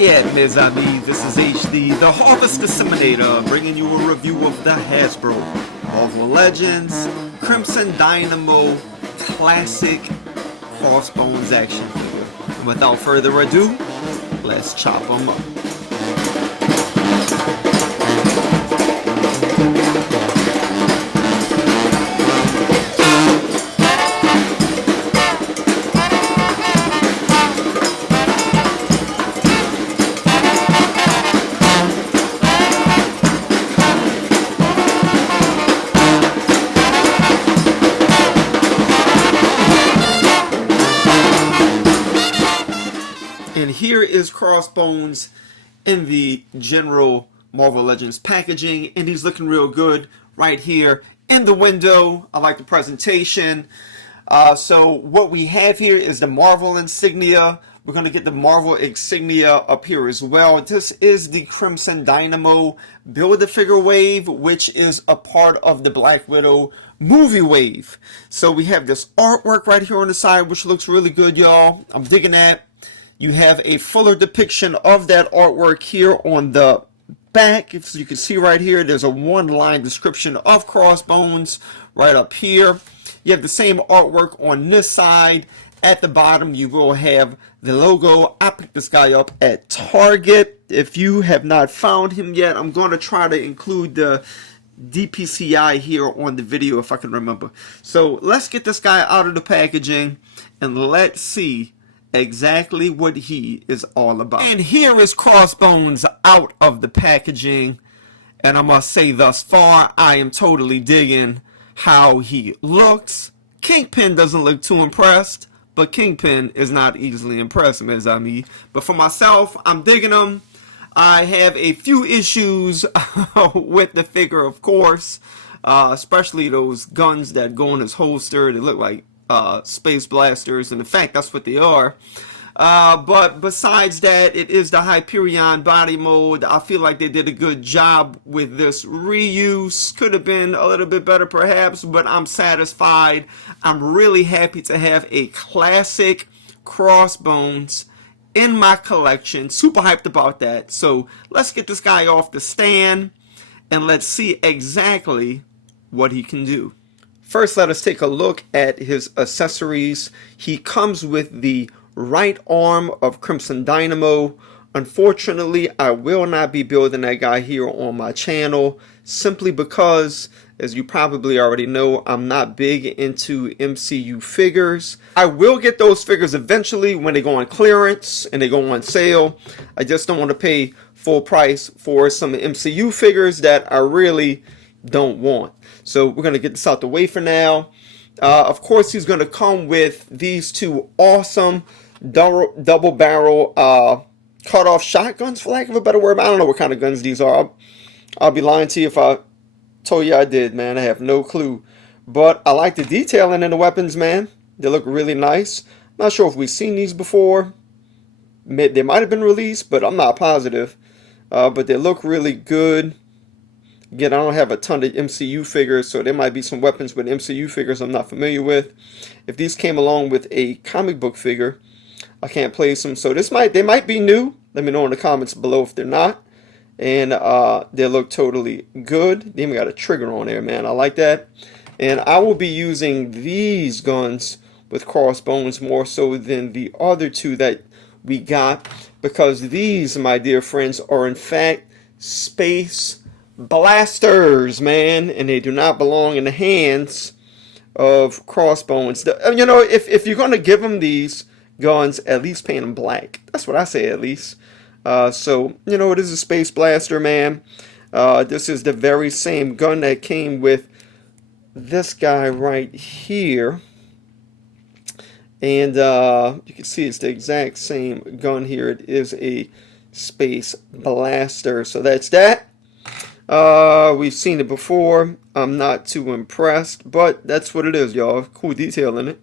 Hiya, mes amis, this is HD, the Harvest Disseminator, bringing you a review of the Hasbro Marvel Legends Crimson Dynamo Classic Crossbones action figure. And without further ado, let's chop them up. And here is Crossbones in the general Marvel Legends packaging, and he's looking real good right here in the window. I like the presentation. So what we have here is the Marvel insignia. We're going to get the Marvel insignia up here as well. This is the Crimson Dynamo Build-A-Figure wave, which is a part of the Black Widow movie wave. So we have this artwork right here on the side, which looks really good, y'all. I'm digging that. You have a fuller depiction of that artwork here on the back. If you can see right here, there's a one-line description of Crossbones right up here. You have the same artwork on this side. At the bottom, you will have the logo. I picked this guy up at Target. If you have not found him yet, I'm going to try to include the DPCI here on the video if I can remember. So let's get this guy out of the packaging and let's see exactly what he is all about. And here is Crossbones out of the packaging, and I must say thus far I am totally digging how he looks. Kingpin doesn't look too impressed, but Kingpin is not easily impressed, mes amis. But for myself, I'm digging him. I have a few issues with the figure, of course, especially those guns that go in his holster. They look like space blasters, and in fact that's what they are. But besides that, it is the Hyperion body mold. I feel like they did a good job with this reuse. Could have been a little bit better perhaps, but I'm satisfied. I'm really happy to have a classic Crossbones in my collection. Super hyped about that. So let's get this guy off the stand and let's see exactly what he can do. First, let us take a look at his accessories. He comes with the right arm of Crimson Dynamo. Unfortunately, I will not be building that guy here on my channel simply because, as you probably already know, I'm not big into MCU figures. I will get those figures eventually when they go on clearance and they go on sale. I just don't want to pay full price for some MCU figures that I really don't want. So we're going to get this out the way for now. Of course, he's going to come with these two awesome double barrel cut-off shotguns, for lack of a better word. I don't know what kind of guns these are. I'll be lying to you if I told you I did, man. I have no clue. But I like the detailing in the weapons, man. They look really nice. Not sure if we've seen these before. They might have been released, but I'm not positive. But they look really good. Again, I don't have a ton of MCU figures, so there might be some weapons with MCU figures I'm not familiar with. If these came along with a comic book figure, I can't place them. So they might be new. Let me know in the comments below if they're not. And they look totally good. They even got a trigger on there, man. I like that. And I will be using these guns with Crossbones more so than the other two that we got, because these, my dear friends, are in fact space blasters, man, and they do not belong in the hands of Crossbones. You know, if you're going to give them these guns, at least paint them black. That's what I say, at least. So, you know, it is a space blaster, man. This is the very same gun that came with this guy right here. And you can see it's the exact same gun here. It is a space blaster. So that's that. We've seen it before. I'm not too impressed, but that's what it is, y'all. Cool detail in it.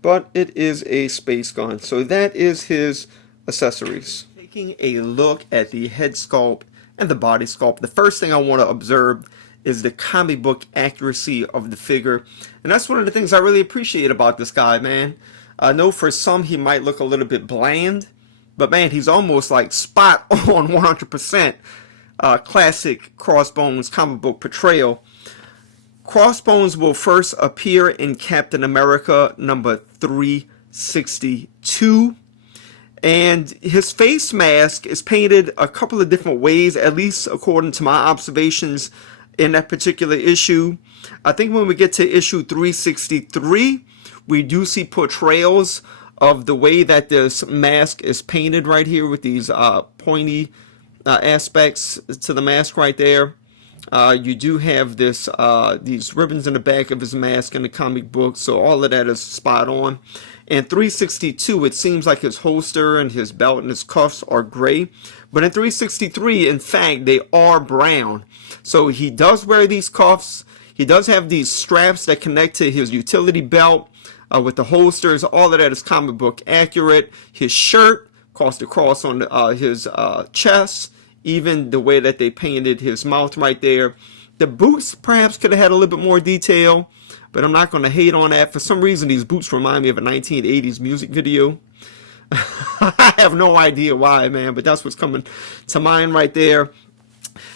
But it is a space gun. So that is his accessories. Taking a look at the head sculpt and the body sculpt, the first thing I want to observe is the comic book accuracy of the figure. And that's one of the things I really appreciate about this guy, man. I know for some he might look a little bit bland, But man, he's almost like spot on 100% classic Crossbones comic book portrayal. Crossbones will first appear in Captain America number 362. And his face mask is painted a couple of different ways, at least according to my observations in that particular issue. I think when we get to issue 363, we do see portrayals of the way that this mask is painted right here with these pointy aspects to the mask right there. You do have this these ribbons in the back of his mask in the comic book, so all of that is spot on. And 362, it seems like his holster and his belt and his cuffs are gray, but in 363, in fact, they are brown. So he does wear these cuffs. He does have these straps that connect to his utility belt with the holsters. All of that is comic book accurate. His shirt crossed across on his chest. Even the way that they painted his mouth right there. The boots perhaps could have had a little bit more detail, but I'm not going to hate on that. For some reason, these boots remind me of a 1980s music video. I have no idea why, man, but that's what's coming to mind right there.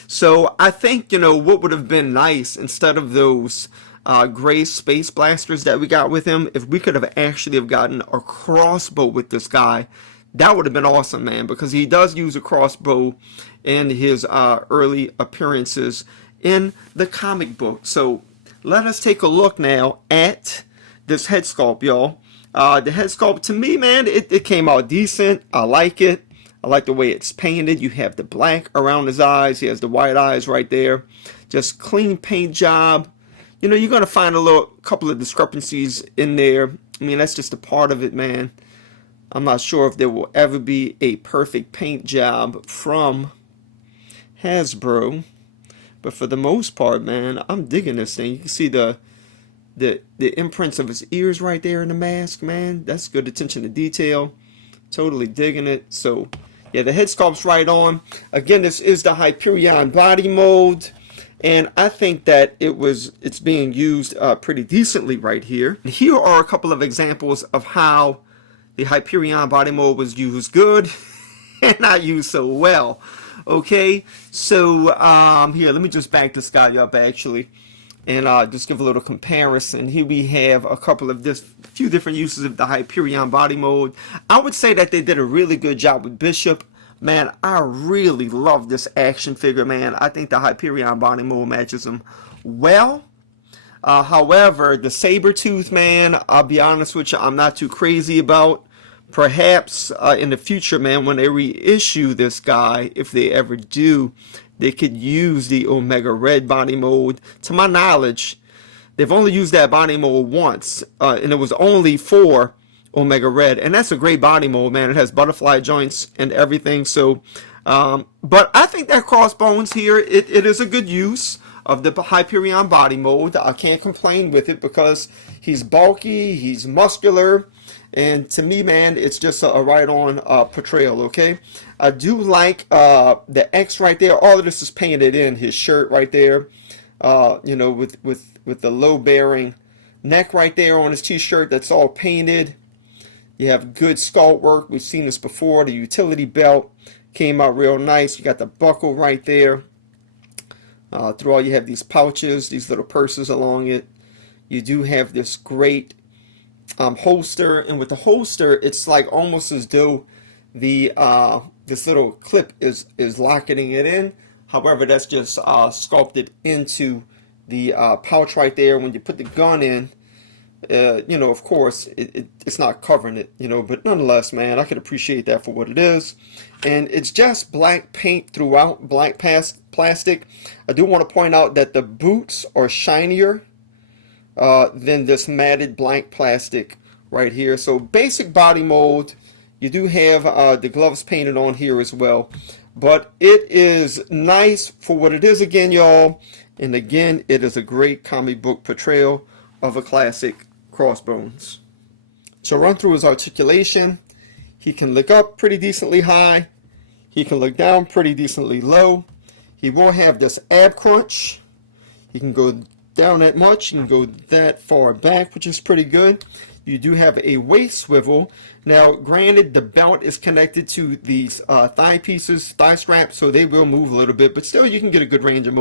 So I think, you know, what would have been nice, instead of those gray space blasters that we got with him, if we could have actually have gotten a crossbow with this guy. That would have been awesome, man, because he does use a crossbow in his early appearances in the comic book. So let us take a look now at this head sculpt, y'all. The head sculpt, to me, man, it came out decent. I like it. I like the way it's painted. You have the black around his eyes. He has the white eyes right there. Just clean paint job. You know, you're going to find a couple of discrepancies in there. I mean, that's just a part of it, man. I'm not sure if there will ever be a perfect paint job from Hasbro, but for the most part, man, I'm digging this thing. You can see the imprints of his ears right there in the mask, man. That's good attention to detail. Totally digging it. So, yeah, the head sculpt's right on. Again, this is the Hyperion body mold, and I think that it's being used pretty decently right here. And here are a couple of examples of how the Hyperion body mold was used good and not used so well. Okay, so here, let me just back this guy up actually, and just give a little comparison. Here we have a couple of few different uses of the Hyperion body mold. I would say that they did a really good job with Bishop. Man, I really love this action figure, man. I think the Hyperion body mold matches him well. However, the Sabretooth, man, I'll be honest with you, I'm not too crazy about. Perhaps in the future, man, when they reissue this guy, if they ever do, they could use the Omega Red body mold. To my knowledge, they've only used that body mold once, and it was only for Omega Red. And that's a great body mold, man. It has butterfly joints and everything. So, but I think that Crossbones here, it is a good use of the Hyperion body mold. I can't complain with it because he's bulky, he's muscular, and to me, man, it's just a right-on portrayal, okay? I do like the X right there. All of this is painted in his shirt right there, you know, with the low-bearing neck right there on his t-shirt. That's all painted. You have good sculpt work. We've seen this before. The utility belt came out real nice. You got the buckle right there. Through all, you have these pouches, these little purses along it. You do have this great holster, and with the holster, it's like almost as though the this little clip is locking it in. However, that's just sculpted into the pouch right there. When you put the gun in, you know, of course, it's not covering it, you know, but nonetheless, man, I can appreciate that for what it is. And it's just black paint throughout, black plastic. I do want to point out that the boots are shinier than this matted black plastic right here. So basic body mold. You do have the gloves painted on here as well. But it is nice for what it is again, y'all. And again, it is a great comic book portrayal of a classic Crossbones. So run through his articulation. He can look up pretty decently high. He can look down pretty decently low. He will have this ab crunch. He can go down that much. He can go that far back, which is pretty good. You do have a waist swivel. Now, granted, the belt is connected to these thigh pieces, thigh straps, so they will move a little bit, but still you can get a good range of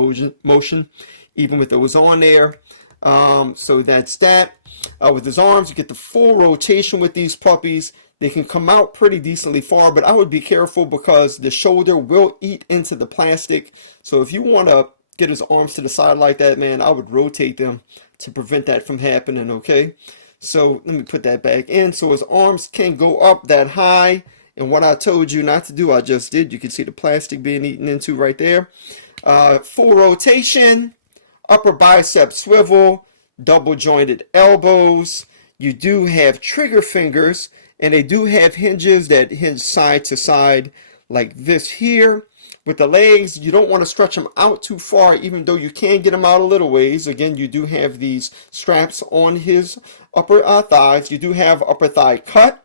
motion even with those on there. So that's that. With his arms, you get the full rotation with these puppies. They can come out pretty decently far, but I would be careful because the shoulder will eat into the plastic. So if you want to get his arms to the side like that, man, I would rotate them to prevent that from happening, okay? So let me put that back in. So his arms can go up that high. And what I told you not to do, I just did. You can see the plastic being eaten into right there. Full rotation, upper bicep swivel, double jointed elbows. You do have trigger fingers, and they do have hinges that hinge side to side like this here. With the legs, you don't want to stretch them out too far, even though you can get them out a little ways. Again, you do have these straps on his upper thighs. You do have upper thigh cut,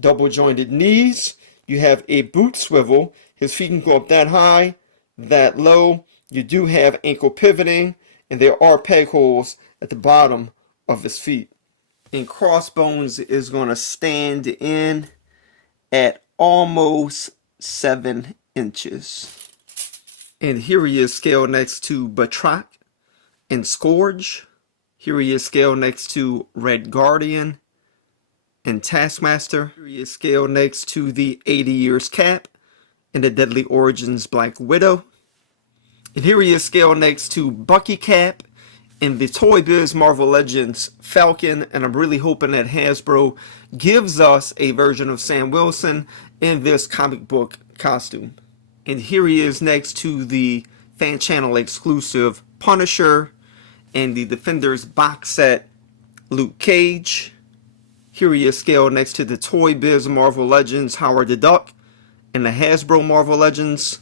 double jointed knees. You have a boot swivel. His feet can go up that high, that low. You do have ankle pivoting, and there are peg holes at the bottom of his feet. And Crossbones is going to stand in at almost 7 inches. And here he is scaled next to Batroc and Scourge. Here he is scaled next to Red Guardian and Taskmaster. Here he is scaled next to the 80 Years Cap and the Deadly Origins Black Widow. And here he is scaled next to Bucky Cap and the Toy Biz Marvel Legends Falcon. And I'm really hoping that Hasbro gives us a version of Sam Wilson in this comic book costume. And here he is next to the fan channel exclusive Punisher and the Defenders box set Luke Cage. Here he is scaled next to the Toy Biz Marvel Legends Howard the Duck and the Hasbro Marvel Legends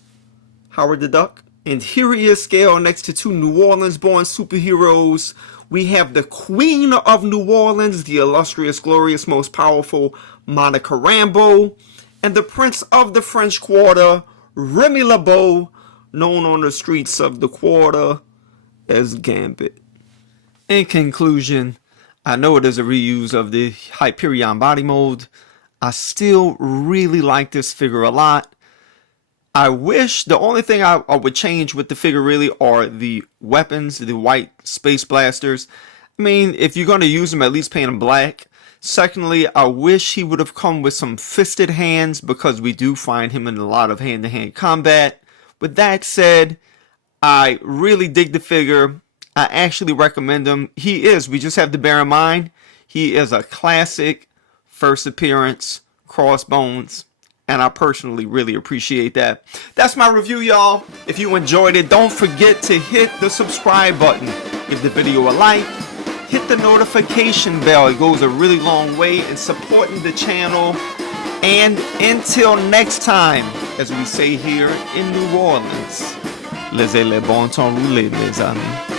Howard the Duck. And here he is scaled next to 2 New Orleans born superheroes. We have the Queen of New Orleans, the illustrious, glorious, most powerful Monica Rambeau, and the Prince of the French Quarter, Remy LeBeau, known on the streets of the Quarter as Gambit. In conclusion, I know it is a reuse of the Hyperion body mold. I still really like this figure a lot. I wish the only thing I would change with the figure really are the weapons, the white space blasters. I mean, if you're going to use them, at least paint them black. Secondly, I wish he would have come with some fisted hands because we do find him in a lot of hand-to-hand combat. With that said, I really dig the figure. I actually recommend him. He is, we just have to bear in mind, he is a classic first appearance Crossbones. And I personally really appreciate that. That's my review, y'all. If you enjoyed it, don't forget to hit the subscribe button. Give the video a like. Hit the notification bell. It goes a really long way in supporting the channel. And until next time, as we say here in New Orleans, laissez le bon temps rouler, mes amis.